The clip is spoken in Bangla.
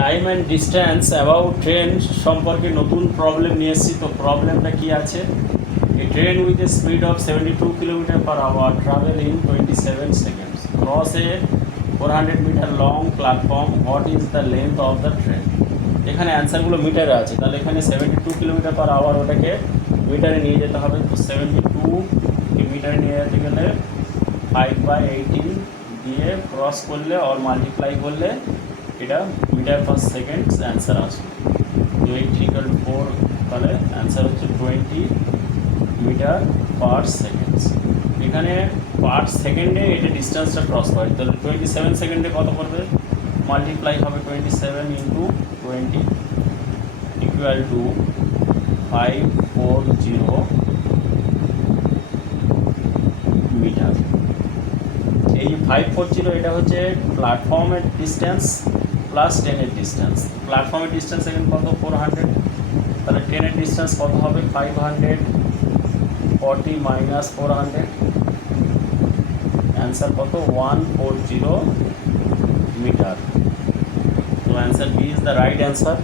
Time and distance about train সম্পর্কে নতুন প্রবলেম নিয়ে এসেছি। তো প্রবলেমটা কী আছে? A train with a speed of 72 kilometre per hour travel in 27 seconds cross a 400 metre long platform, what is the length of the train? এখানে অ্যান্সারগুলো মিটারে আছে, তাহলে এখানে 72 কিলোমিটার পার আওয়ার ওটাকে মিটারে নিয়ে যেতে হবে। তো 72 মিটারে নিয়ে যেতে গেলে 5/18 দিয়ে ক্রস করলে আর মাল্টিপ্লাই করলে এটা মিটার পার সেকেন্ড অ্যান্সার আসবে। তো 8 = 4, তাহলে অ্যান্সার হচ্ছে 20 মিটার পার সেকেন্ড। এখানে পার সেকেন্ডে এটা ডিস্টেন্সটা ক্রস করে, তাহলে 27 সেকেন্ডে কত করবে? মাল্টিপ্লাই হবে 27 ইন্টু 20 ইকুয়াল টু 540 মিটার। এই 540 এটা হচ্ছে প্ল্যাটফর্মের ডিস্টেন্স প্লাস ট্রেনের ডিস্টেন্স। প্ল্যাটফর্মের ডিস্টেন্স এখানে কত? 400, তাহলে ট্রেনের ডিস্টেন্স কত হবে? 540 মাইনাস 400, অ্যান্সার কত? 140 মিটার। তো answer B is the right answer.